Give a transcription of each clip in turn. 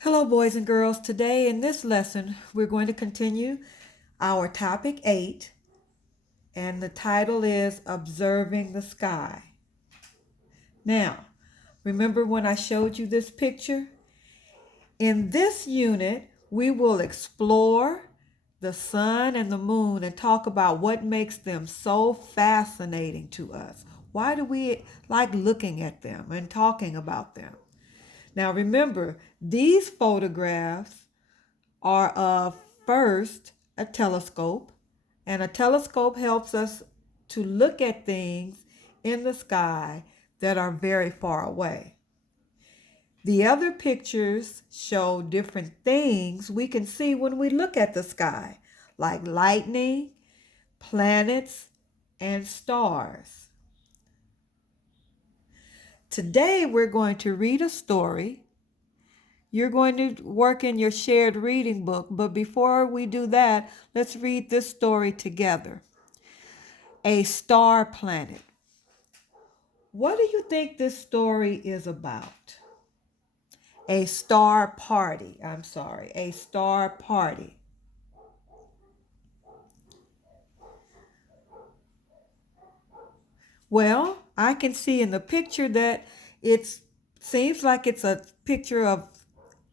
Hello, boys and girls. Today in this lesson, we're going to continue our topic 8, and the title is Observing the Sky. Now, remember when I showed you this picture? In this unit, we will explore the sun and the moon and talk about what makes them so fascinating to us. Why do we like looking at them and talking about them? Now, remember, these photographs are of first a telescope, and a telescope helps us to look at things in the sky that are very far away. The other pictures show different things we can see when we look at the sky, like lightning, planets, and stars. Today we're going to read a story. You're going to work in your shared reading book, but before we do that, let's read this story together. A Star Planet. What do you think this story is about? A star party. A star party. Well, I can see in the picture that it seems like it's a picture of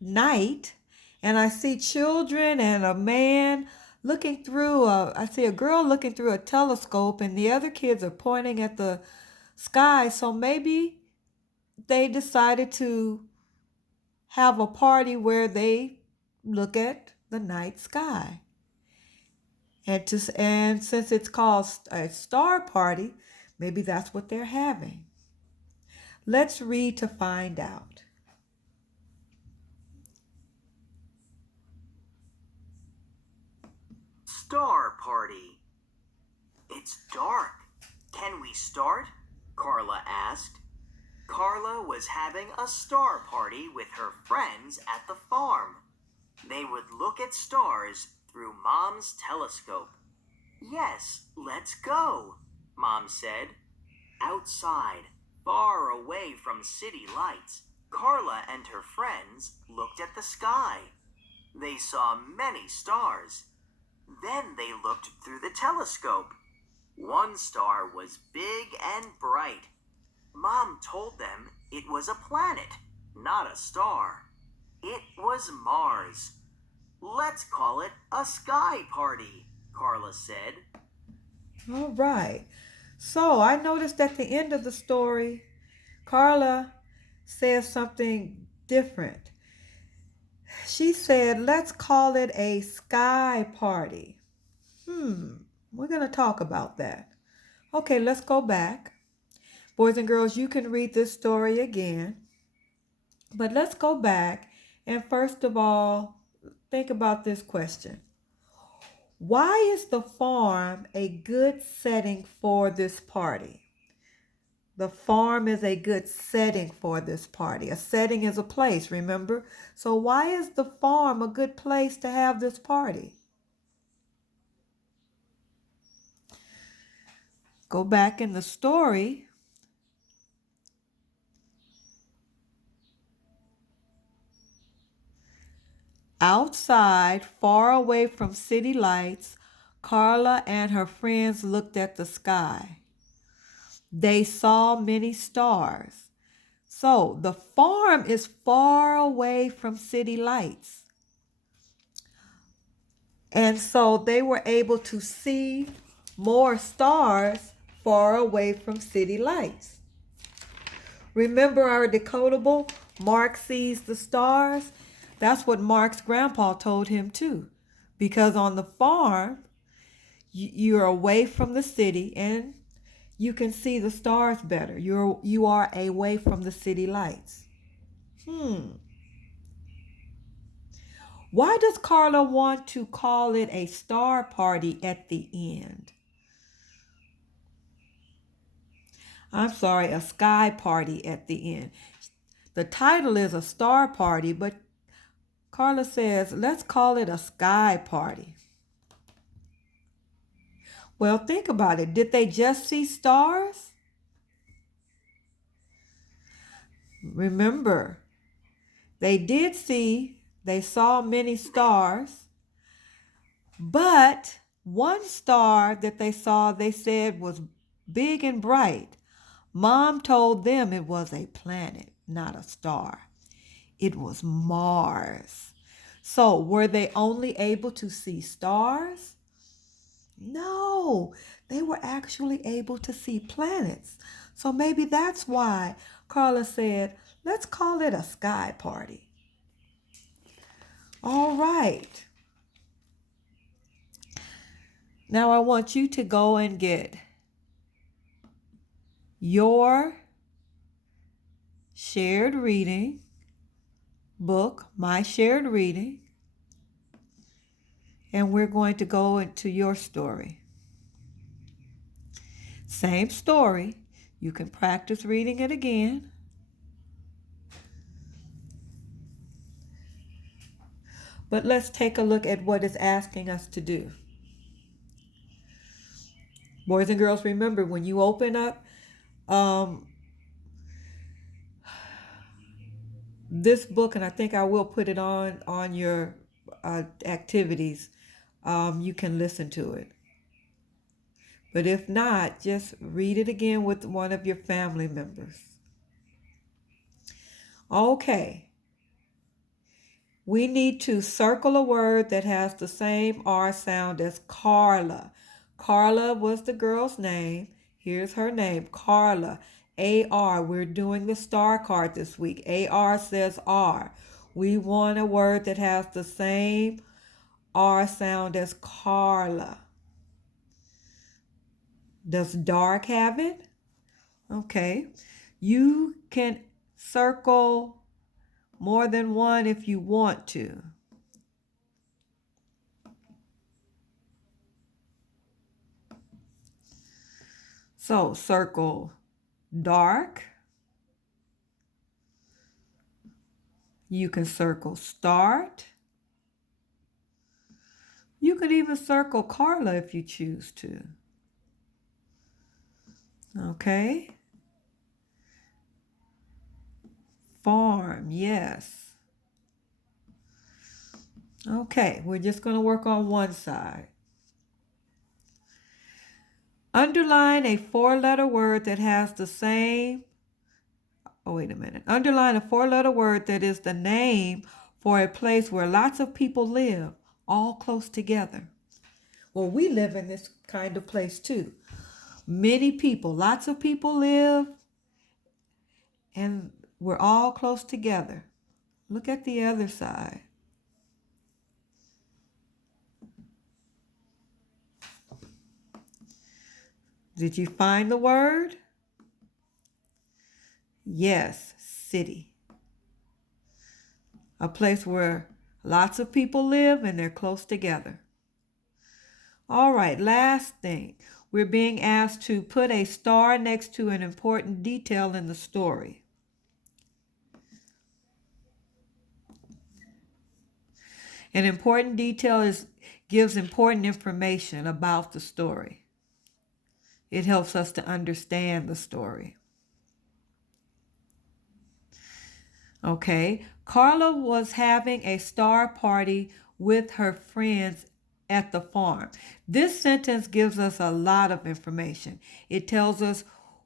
night, and I see children and a man I see a girl looking through a telescope, and the other kids are pointing at the sky. So maybe they decided to have a party where they look at the night sky. And since it's called a star party, maybe that's what they're having. Let's read to find out. Star Party. It's dark. Can we start? Carla asked. Carla was having a star party with her friends at the farm. They would look at stars through Mom's telescope. Yes, let's go, Mom said. Outside, far away from city lights, Carla and her friends looked at the sky. They saw many stars. Then they looked through the telescope. One star was big and bright. Mom told them it was a planet, not a star. It was Mars. Let's call it a sky party, Carla said. All right. So I noticed at the end of the story, Carla says something different. She said, let's call it a sky party. We're going to talk about that. Okay, let's go back. Boys and girls, you can read this story again. But let's go back and first of all, think about this question. Why is the farm a good setting for this party? The farm is a good setting for this party. A setting is a place, remember? So why is the farm a good place to have this party? Go back in the story. Outside, far away from city lights, Carla and her friends looked at the sky. They saw many stars. So the farm is far away from city lights. And so they were able to see more stars far away from city lights. Remember our decodable, Mark sees the stars? That's what Mark's grandpa told him too. Because on the farm, you're away from the city and you can see the stars better. You are away from the city lights. Why does Carla want to call it a star party at the end? A sky party at the end. The title is a star party, but Carla says, let's call it a sky party. Well, think about it. Did they just see stars? Remember, They saw many stars, but one star that they saw, they said was big and bright. Mom told them it was a planet, not a star. It was Mars. So, were they only able to see stars? No, they were actually able to see planets. So maybe that's why Carla said, let's call it a sky party. All right. Now I want you to go and get your shared reading book, My Shared Reading, and we're going to go into your story. Same story. You can practice reading it again. But let's take a look at what it's asking us to do. Boys and girls, remember when you open up this book, and I think I will put it on your activities, you can listen to it. But if not, just read it again with one of your family members. Okay. We need to circle a word that has the same R sound as Carla. Carla was the girl's name. Here's her name, Carla. A-R. We're doing the star card this week. A-R says R. We want a word that has the same R sound as Carla. Does dark have it? Okay. You can circle more than one if you want to. So circle dark. You can circle start. You could even circle Carla if you choose to. Okay. Farm, yes. Okay, we're just going to work on one side. Underline a four-letter word that has the same, Underline a four-letter word that is the name for a place where lots of people live, all close together. Well, we live in this kind of place too. Many people, lots of people live, and we're all close together. Look at the other side. Did you find the word? Yes, city. A place where lots of people live and they're close together. All right, last thing. We're being asked to put a star next to an important detail in the story. An important detail gives important information about the story. It helps us to understand the story. Okay, Carla was having a star party with her friends at the farm. This sentence gives us a lot of information. It tells us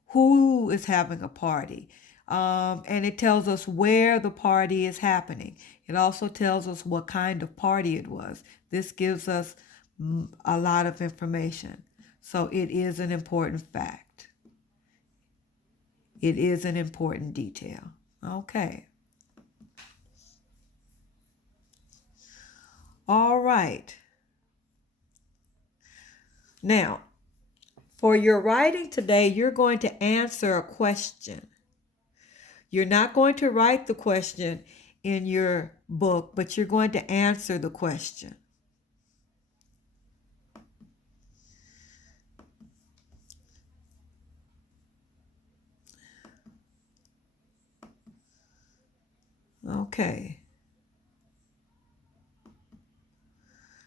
who is having a party, and it tells us where the party is happening. It also tells us what kind of party it was. This gives us a lot of information. So it is an important fact. It is an important detail. Okay. All right. Now, for your writing today, you're going to answer a question. You're not going to write the question in your book, but you're going to answer the question. Okay.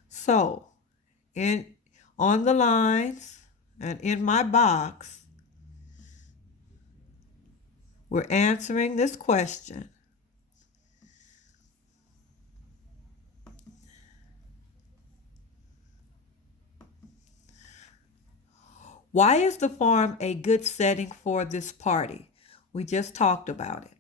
So, on the lines and in my box, we're answering this question. Why is the farm a good setting for this party? We just talked about it.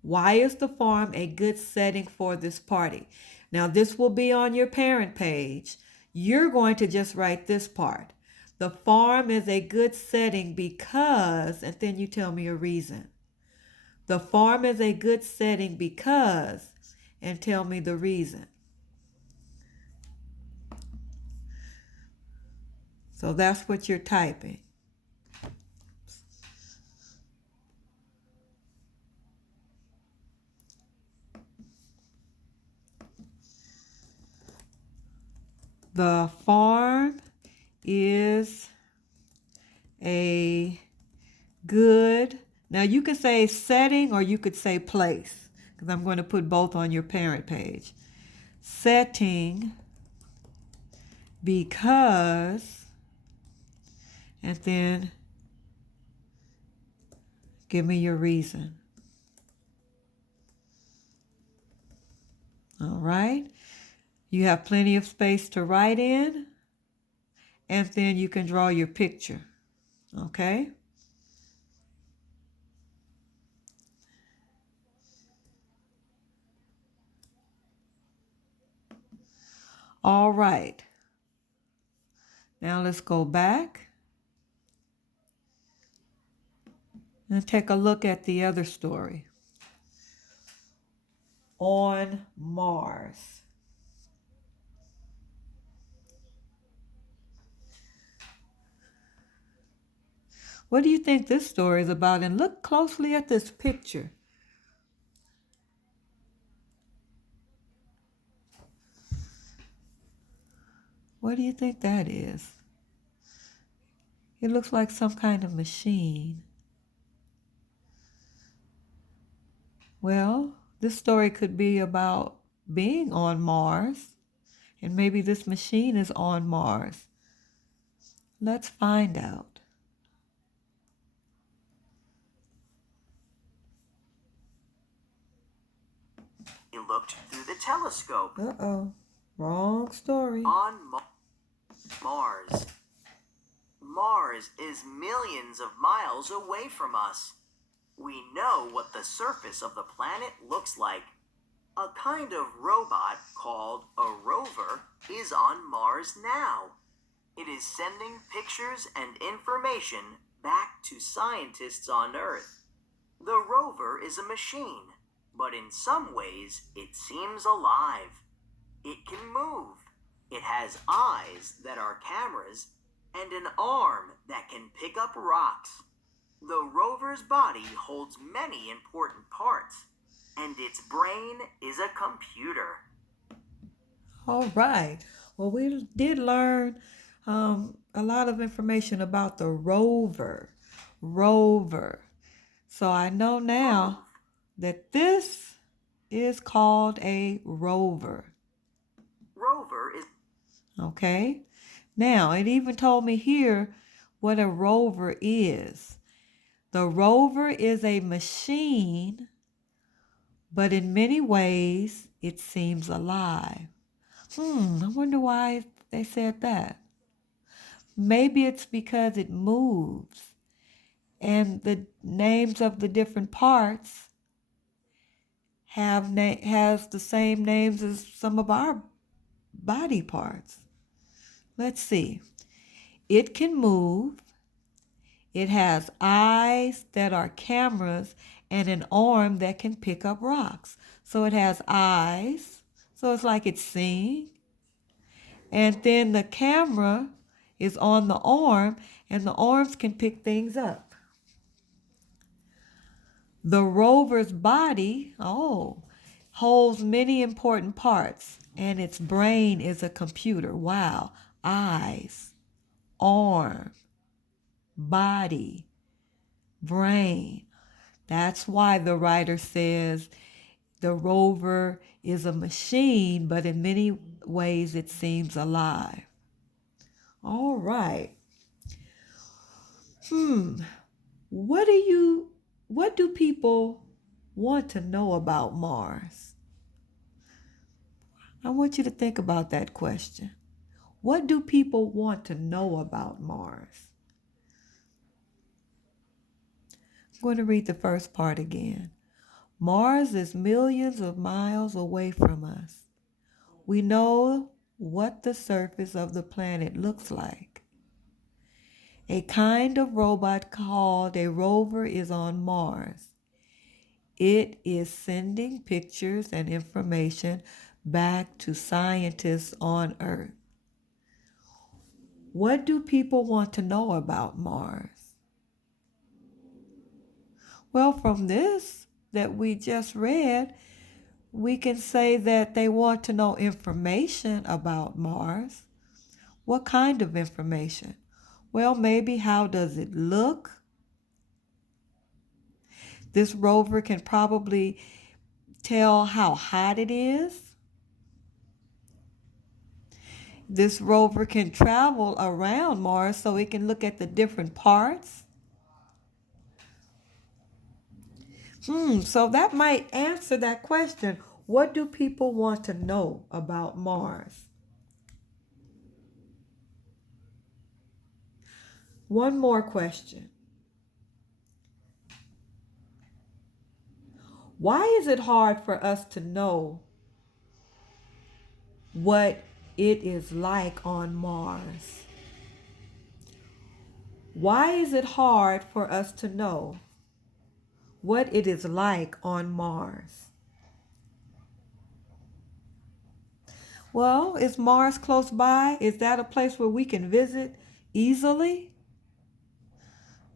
Why is the farm a good setting for this party? Now, this will be on your parent page. You're going to just write this part. The farm is a good setting because, and then you tell me a reason. The farm is a good setting because, and tell me the reason. So that's what you're typing. The farm is a good, now you could say setting or you could say place, because I'm going to put both on your parent page. Setting because, and then give me your reason. All right. You have plenty of space to write in, and then you can draw your picture. Okay? All right. Now let's go back and take a look at the other story. On Mars. What do you think this story is about? And look closely at this picture. What do you think that is? It looks like some kind of machine. Well, this story could be about being on Mars, and maybe this machine is on Mars. Let's find out. He looked through the telescope. Uh-oh, wrong story. On Mars. Mars is millions of miles away from us. We know what the surface of the planet looks like. A kind of robot called a rover is on Mars now. It is sending pictures and information back to scientists on Earth. The rover is a machine, but in some ways it seems alive. It can move. It has eyes that are cameras and an arm that can pick up rocks. The rover's body holds many important parts, and its brain is a computer. All right. Well, we did learn a lot of information about the rover. Rover. So I know now that this is called a rover. Rover is Okay. Now, it even told me here what a rover is. The rover is a machine, but in many ways it seems alive. I wonder why they said that. Maybe it's because it moves and the names of the different parts has the same names as some of our body parts. Let's see. It can move. It has eyes that are cameras and an arm that can pick up rocks. So it has eyes. So it's like it's seeing. And then the camera is on the arm, and the arms can pick things up. The rover's body, holds many important parts, and its brain is a computer. Wow. Eyes, arm, body, brain. That's why the writer says the rover is a machine, but in many ways it seems alive. All right. What do people want to know about Mars? I want you to think about that question. What do people want to know about Mars? going to read the first part again. Mars is millions of miles away from us. We know what the surface of the planet looks like. A kind of robot called a rover is on Mars. It is sending pictures and information back to scientists on Earth. What do people want to know about Mars? Well, from this that we just read, we can say that they want to know information about Mars. What kind of information? Well, maybe how does it look? This rover can probably tell how hot it is. This rover can travel around Mars so it can look at the different parts. So that might answer that question. What do people want to know about Mars? One more question. Why is it hard for us to know what it is like on Mars? Why is it hard for us to know what it is like on Mars? Well, is Mars close by? Is that a place where we can visit easily?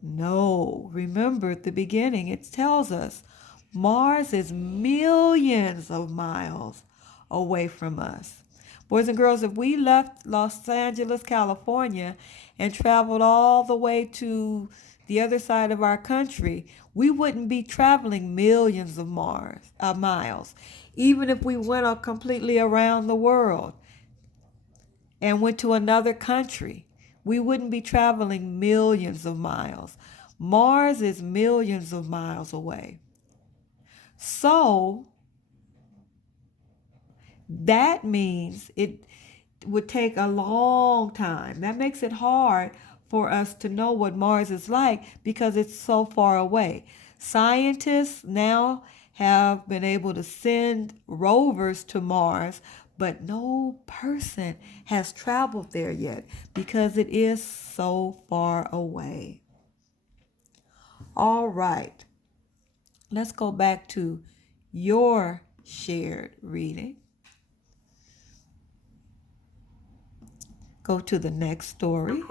No. Remember at the beginning, it tells us Mars is millions of miles away from us. Boys and girls, if we left Los Angeles, California, and traveled all the way to the other side of our country, we wouldn't be traveling millions of miles. Even if we went completely around the world and went to another country, we wouldn't be traveling millions of miles. Mars is millions of miles away. So that means it would take a long time. That makes it hard for us to know what Mars is like because it's so far away. Scientists now have been able to send rovers to Mars, but no person has traveled there yet because it is so far away. All right, let's go back to your shared reading. Go to the next story.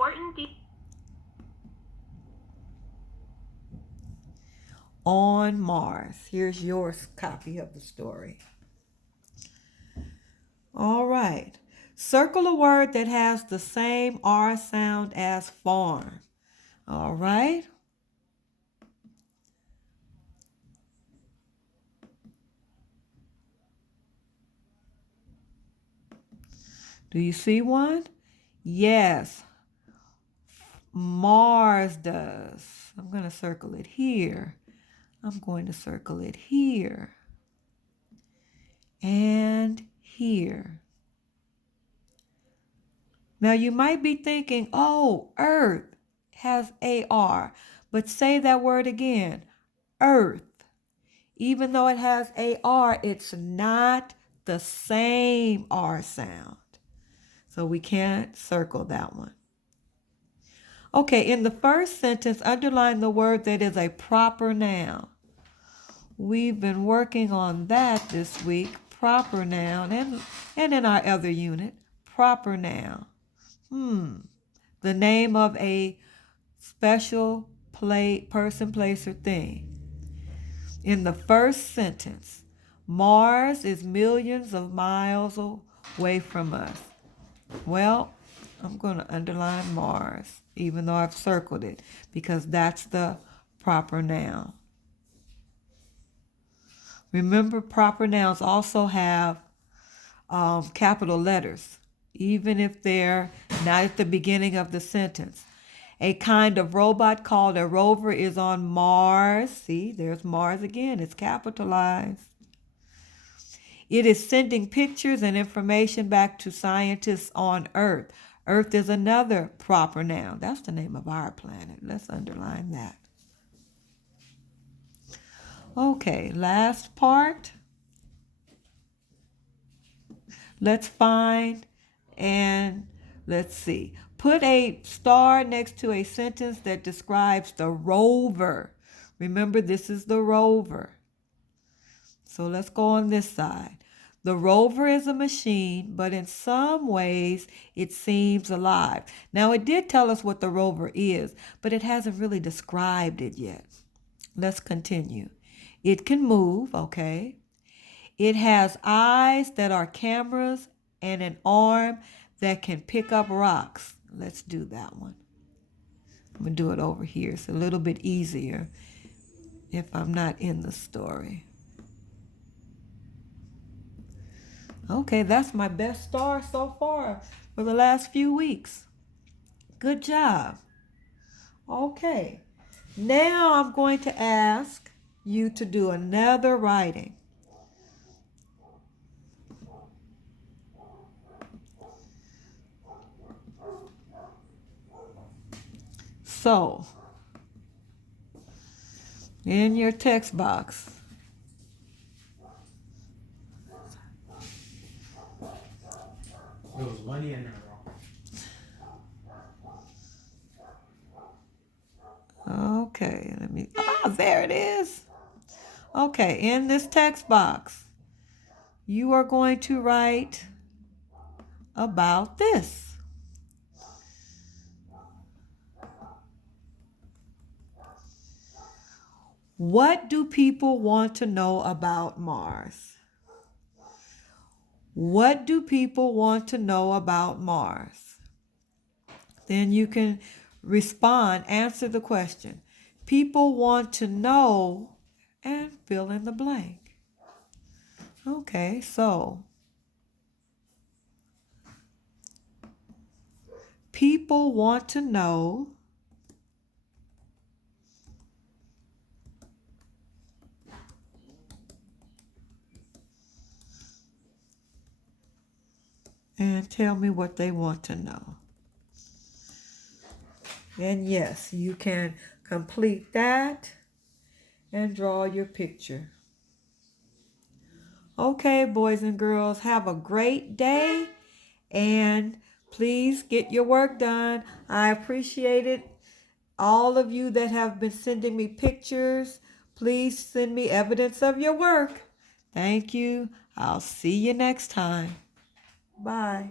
On Mars. Here's your copy of the story. All right. Circle a word that has the same R sound as farm. All right. Do you see one? Yes. Mars does. I'm going to circle it here. I'm going to circle it here. And here. Now you might be thinking, oh, Earth has AR. But say that word again. Earth. Even though it has AR, it's not the same R sound. So we can't circle that one. Okay, in the first sentence, underline the word that is a proper noun. We've been working on that this week, proper noun, and in our other unit, proper noun. The name of a special person, place, or thing. In the first sentence, Mars is millions of miles away from us. Well, I'm going to underline Mars, even though I've circled it, because that's the proper noun. Remember, proper nouns also have capital letters, even if they're not at the beginning of the sentence. A kind of robot called a rover is on Mars. See, there's Mars again. It's capitalized. It is sending pictures and information back to scientists on Earth. Earth is another proper noun. That's the name of our planet. Let's underline that. Okay, last part. Let's find and let's see. Put a star next to a sentence that describes the rover. Remember, this is the rover. So let's go on this side. The rover is a machine, but in some ways it seems alive. Now, it did tell us what the rover is, but it hasn't really described it yet. Let's continue. It can move, okay? It has eyes that are cameras and an arm that can pick up rocks. Let's do that one. I'm going to do it over here. It's a little bit easier if I'm not in the story. Okay, that's my best star so far for the last few weeks. Good job. Okay, now I'm going to ask you to do another writing. So, in your text box, There was money in there, bro. okay, there it is. Okay, in this text box, you are going to write about this. What do people want to know about Mars? What do people want to know about Mars? Then you can respond, answer the question. People want to know, and fill in the blank. Okay, so people want to know and tell me what they want to know. And yes, you can complete that and draw your picture. Okay, boys and girls, have a great day and please get your work done. I appreciate it. All of you that have been sending me pictures, please send me evidence of your work. Thank you. I'll see you next time. Bye.